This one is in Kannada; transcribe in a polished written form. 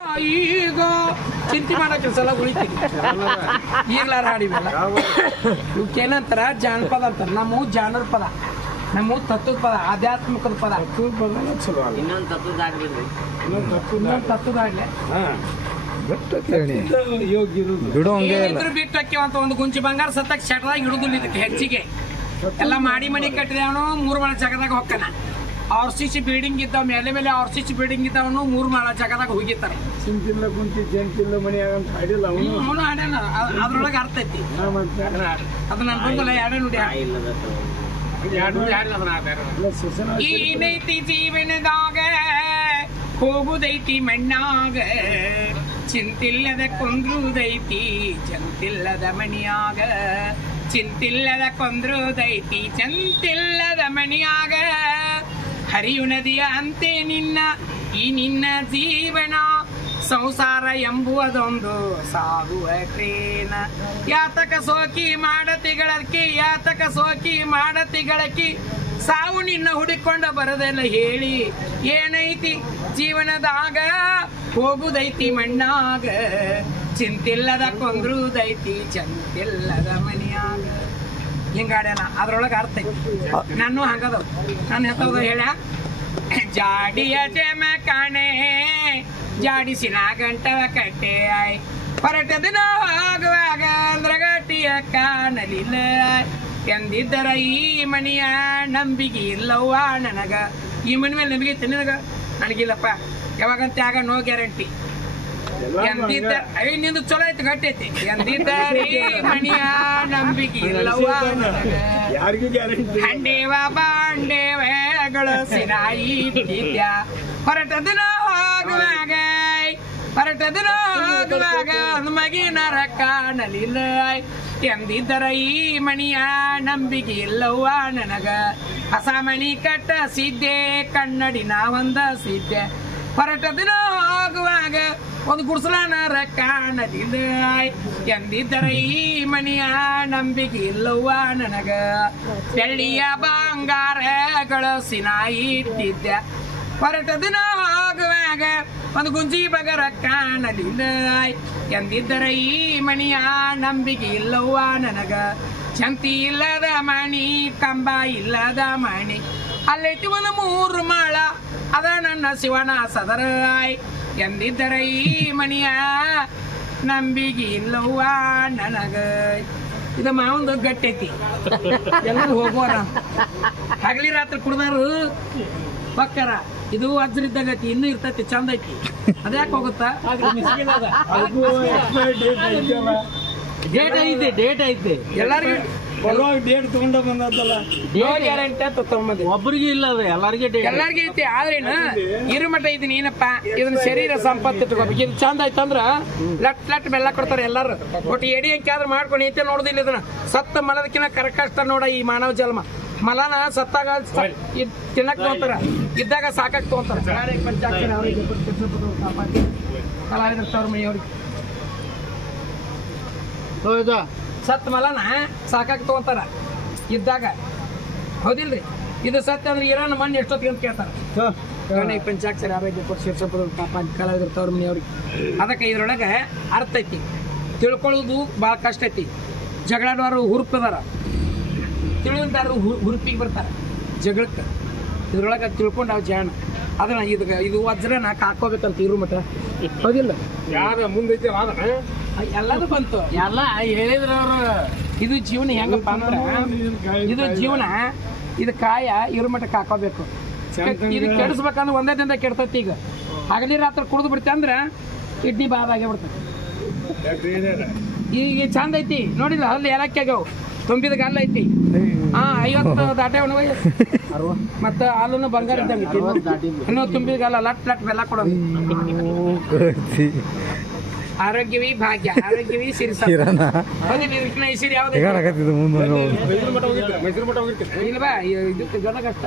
ಈಗ ಚಿಂತೆ ಮಾಡಕ್ಕೆ ಸಲ ಉಳಿತೀನಿ ಈಗ್ಲಾರ ಹಾಡಿವಲ್ಲ ಇವಕ್ಕೇನಂತಾರ ಜಾನಪದ ಅಂತಾರ. ನಮ್ಮ ಜಾನರ ಪದ, ನಮ್ಮ ತತ್ವದ ಪದ, ಆಧ್ಯಾತ್ಮಿಕದ ಪದ. ಇನ್ನೊಂದು ತತ್ವದಾಡ್ಬಿಡ್ರಿ. ತತ್ವದಾಡ್ಲೆ ಇದ್ರು ಬಿಟ್ಟಕ್ಕೆ ಅಂತ ಒಂದು ಗುಂಚಿ ಬಂಗಾರ ಸತ್ತಕ್ಕೆ ಶಟದಾಗ ಹಿಡುದಿಲ್ಲ. ಇದಕ್ಕೆ ಹೆಚ್ಚಿಗೆ ಎಲ್ಲ ಮಾಡಿ ಮನಿ ಕಟ್ಟಿದವನು 3 ಮಾಳ ಜಾಗದಾಗ ಹೊಕ್ಕನ. ಆರ್ ಸಿ ಸಿ ಬಿಲ್ಡಿಂಗ್ ಇದ್ದಾವ, ಮೇಲೆ ಮೇಲೆ ಆರ್ ಸಿ ಸಿ ಬಿಲ್ಡಿಂಗ್ ಇದ್ದಾವನು 3 ಮಾಳ ಜಾಗದಾಗ ಹೋಗಿರ್ತಾರೆ. ಚಿಂತಿಲ್ಲ ಕುಂತಿ ಜಂತಿಲ್ಲ ಮನಿ ಆಗಂತ ಹಾಡಿಲ್ಲ ಅವನು ಹಾಡ್ಯಾನ, ಅದ್ರೊಳಗೆ ಅರ್ಥ ಐತಿ. ಅದು ನನ್ ಬಂದಲ್ಲ ಎರಡೇ ನುಡಿ ಏನೈತಿ ಜೀವನದಾಗ ಹೋಗುದೈತಿ ಮಣ್ಣಾಗ, ಚಿಂತಿಲ್ಲದ ಕೊಂದ್ರುದೈತಿ ಚಂತಿಲ್ಲದ ಮಣಿಯಾಗ. ಚಿಂತಿಲ್ಲದ ಕೊಂದ್ರುದೈತಿ ಚಂತಿಲ್ಲದ ಮಣಿಯಾಗ. ಹರಿಯು ನದಿಯ ಅಂತೆ ನಿನ್ನ ಈ ನಿನ್ನ ಜೀವನ, ಸಂಸಾರ ಎಂಬುವುದೊಂದು ಸಾಗುವ ಟ್ರೇನ. ಯಾತಕ ಸೋಕಿ ಮಾಡತಿಗಳಕ್ಕಿ, ಯಾತಕ ಸೋಕಿ ಮಾಡತಿಗಳಕ್ಕಿ, ಸಾವು ನಿನ್ನ ಹುಡುಕೊಂಡ ಬರದೆಲ್ಲ ಹೇಳಿ. ಏನೈತಿ ಜೀವನದಾಗ ಹೋಗುದೈತಿ ಮಣ್ಣಾಗ, ಚಿಂತಿಲ್ಲದ ಕೊಂದ್ರುದೈತಿ ಚಂತಿಲ್ಲದ ಮನಿಯಾಗ. ಹಿಂಗಾಡ್ಯಾನ, ಅದ್ರೊಳಗೆ ಅರ್ಥ ಐತಿ. ನಾನು ಹಂಗದವ್ ನಾನು ಹೆತ್ತದ ಹೇಳ. ಜಾಡಿಯ ಜಮ ಕಾಣೆ ಜಾಡಿಸಿನ ಗಂಟವ ಕಟ್ಟೆ ಆಯ್, ಹೊರಟ ದಿನ ಹೋಗುವಾಗ ಅಂದ್ರಗಟ್ಟಿಯ ಕಾಣಲಿಲ್ಲ. ಎಂದಿದ್ದರ ಈ ಮನಿಯ ನಂಬಿಕೆ ಇಲ್ಲವ್ವ ನನಗ. ಈ ಮನಿ ಮೇಲೆ ನಂಬಿಕೆ ಐತಿ ನಿನಗ? ನನಗಿಲ್ಲಪ್ಪ. ಯಾವಾಗಂತ ಆಗ ನೋ ಗ್ಯಾರಂಟಿ. ಎಂದಿದ್ದ ನಿಂದು ಚಲೋ ಐತಿ, ಗಟ್ಟಿ ಐತಿ. ಎಂದಿದ್ದರ ಈ ಮನಿಯ ನಂಬಿಕೆ ಇಲ್ಲವ್ವ ನನಗ. ಹಂಡೇವ ಬಾಂಡೇವಗಳು ಸಿನಾಯಿ ಬಿದ್ಯ, ಹೊರಟ ದಿನ ಹೋಗುವಾಗ ಹೊರಟ ದಿನ ಹೋಗುವಾಗ ಮಗಿನರ ಕಾಣಲಿಲ್ಲ. ಎಂದಿದ್ದರ ಈ ಮನಿಯ ನಂಬಿಕೆ ಇಲ್ಲವ್ವ ನನಗ. ಹೊಸ ಮನಿ ಕಟ್ಟಿಸಿದ್ದೆ ಕನ್ನಡಿನ ಒಂದ ಸಿದ್ದೆ, ಹೊರಟ ದಿನ ಹೋಗುವಾಗ ಒಂದು ಗುಡ್ಸಲನರ ಕಾಣಲಿಲ್ಲ. ಎಂದಿದ್ದರ ಈ ಮನಿಯ ನಂಬಿಕೆ ಇಲ್ಲವ್ವ ನನಗ. ಬೆಳ್ಳಿಯ ಬಂಗಾರಗಳು ಸಿನಾಯಿ ಇಟ್ಟಿದ್ದೆ, ಹೊರಟ ದಿನ ಹೋಗುವಾಗ ಒಂದು ಗುಂಜಿ ಬಗರ ಕಾಣಲಿಲ್ಲ. ಎಂದಿದ್ದರ ಈ ಮನಿಯ ನಂಬಿಕೆ ಇಲ್ಲವ್ವ ನನಗ. ಚಂತಿ ಇಲ್ಲದ ಮಣಿ, ಕಂಬ ಇಲ್ಲದ ಮಣಿ, ಅಲ್ಲೈತಿ ಒಂದು 3 ಮಾಳ, ಅದ ನನ್ನ ಶಿವನ ಸದರ. ಎಂದಿದ್ದರ ಈ ಮನಿಯ ನಂಬಿಕೆ ಇಲ್ಲವ್ವ ನನಗ. ಇದು ಮಾವಂದು ಗಟ್ಟೈತಿ. ಎಲ್ಲರೂ ಹೋಗುವಾರ ಹಗಲಿ ರಾತ್ರಿ ಕುಡ್ದಾರು ಬಕ್ಕರ. ಇದು ವಜ್ರಿದ್ದಾಗೈತಿ, ಇನ್ನೂ ಇರ್ತೈತಿ, ಚಂದ ಐತಿ. ಅದ್ಯಾಕೆ ಹೋಗುತ್ತಾ? ಡೇಟ್ ಐತೆ, ಡೇಟ್ ಐತೆ. ಎಲ್ಲರಿಗೂ ಡೇಟ್ ತಗೊಂಡ ಬಂದಲ್ಲ, ಗ್ಯಾರಂಟಿ ಅಂತ ತಗೊಂಬಂದಿ. ಒಬ್ಬರಿಗೆ ಇಲ್ಲ ಅದು, ಎಲ್ಲರಿಗೂ ಐತಿ. ಆದ್ರೇನು ಇರು ಮಟ್ಟ ಇದೀನಿ ಏನಪ್ಪ, ಇದನ್ನ ಶರೀರ ಸಂಪತ್ತು ಇಟ್ಕೋಬೇಕು. ಇದು ಚಂದ ಆಯ್ತಂದ್ರ ಲಟ್ ಬೆಲ್ಲ ಕೊಡ್ತಾರೆ ಎಲ್ಲಾರು. ಒಟ್ಟು ಎಡಿ ಅಂಕಾದ್ರೂ ಮಾಡ್ಕೊಂಡು ಐತೆ ನೋಡುದಿಲ್ಲ. ಇದನ್ನ ಸತ್ತ ಮಲದಕ್ಕಿಂತ ಕರಕಷ್ಟ ನೋಡ ಈ ಮಾನವ ಜನ್ಮ. ಮಲನ ಸತ್ತಾಗ ತಿನ್ನಕ್ ತಗೋತಾರ, ಇದ್ದಾಗ ಸಾಕಾಕ್ ತಗೋತಾರ. ಕಲಾವಿದ್ರ ತವ್ರ ಮನೆಯವ್ರಿಗೆ ಸತ್ ಮಲನ ಸಾಕಾಕ್ ತಗೋತಾರ ಇದ್ದಾಗ, ಹೌದಿಲ್ರಿ? ಇದು ಸತ್ಯ ಅಂದ್ರೆ ಇರೋಣ ಮಣ್ಣು ಎಷ್ಟೊತ್ತಿಗೆ ಅಂತ ಕೇಳ್ತಾರ. ಪಂಚಾಕ್ಷರ ಆರೋಗ್ಯ ಶಿರ್ಷಪದ ಕಲಾವಿದ್ರ ತವ್ರ ಮನೆಯವ್ರಿಗೆ. ಅದಕ್ಕೆ ಇದ್ರೊಳಗೆ ಅರ್ಥ ಐತಿ, ತಿಳ್ಕೊಳ್ಳೋದು ಭಾಳ ಕಷ್ಟ ಐತಿ. ಜಗಳಾಡೋರು ಹುರುಪದಾರ, ತಿಳಿದಾರು ಹುರುಪಿಗೆ ಬರ್ತಾರ ಜಗಳಕ್ಕೆ. ಇದ್ರೊಳಗೆ ತಿಳ್ಕೊಂಡು ನಾವು ಜಾಣ. ಅದನ್ನ ಇದು ವಜ್ರನ ಹಾಕೋಬೇಕಂತ ಇರು ಮಠ, ಹೌದಿಲ್ಲ? ಯಾರ ಮುಂದೈತಿ ಎಲ್ಲದು ಬಂತು, ಎಲ್ಲ ಹೇಳಿದ್ರ ಅವರು. ಇದು ಜೀವನ ಹೆಂಗಪ್ಪ ಅಂದ್ರ, ಇದು ಜೀವನ, ಇದು ಕಾಯ ಇರು ಮಠಕ್ಕೆ ಹಾಕೋಬೇಕು. ಇದು ಕೆಡಿಸ್ಬೇಕಂದ್ರೆ ಒಂದೇ ದಿನದ ಕೆಡ್ತೈತಿ. ಈಗ ಹಗಲಿ ರಾತ್ರಿ ಕುಡಿದು ಬಿಡ್ತಿ ಅಂದ್ರ ಕಿಡ್ನಿ ಬಾದ್ ಆಗೇ ಬಿಡ್ತೈತಿ. ಈಗ ಚಂದ ಐತಿ ನೋಡಿಲ್ಲ, ಅಲ್ಲಿ ಏಲಕ್ಕಿ ಆಗ್ಯಾವ, ತುಂಬಿದ ಗಲ್ಲ ಐತಿ. 50 ದಾಟೆ ಮತ್ತ ಹಾಲನ್ನು ಬಂಗಾರ ಇದ್ದಂಗೆ ಇನ್ನೂ ತುಂಬಿದ ಗಲ್ಲ. ಲಟ್ ಬೆಲ್ಲ ಕೊಡೋದು. ಆರೋಗ್ಯವೇ ಭಾಗ್ಯ, ಆರೋಗ್ಯವೇ ಸಿರಿಸ. ಸಿರಿ ಯಾವ್ದು ಮೈಸೂರು ಮಠ ಹೋಗಿರ್ತೀನಿ. ಇಲ್ವಾ ಇದಕ್ಕೆ ಗದಗ ಅಷ್ಟ.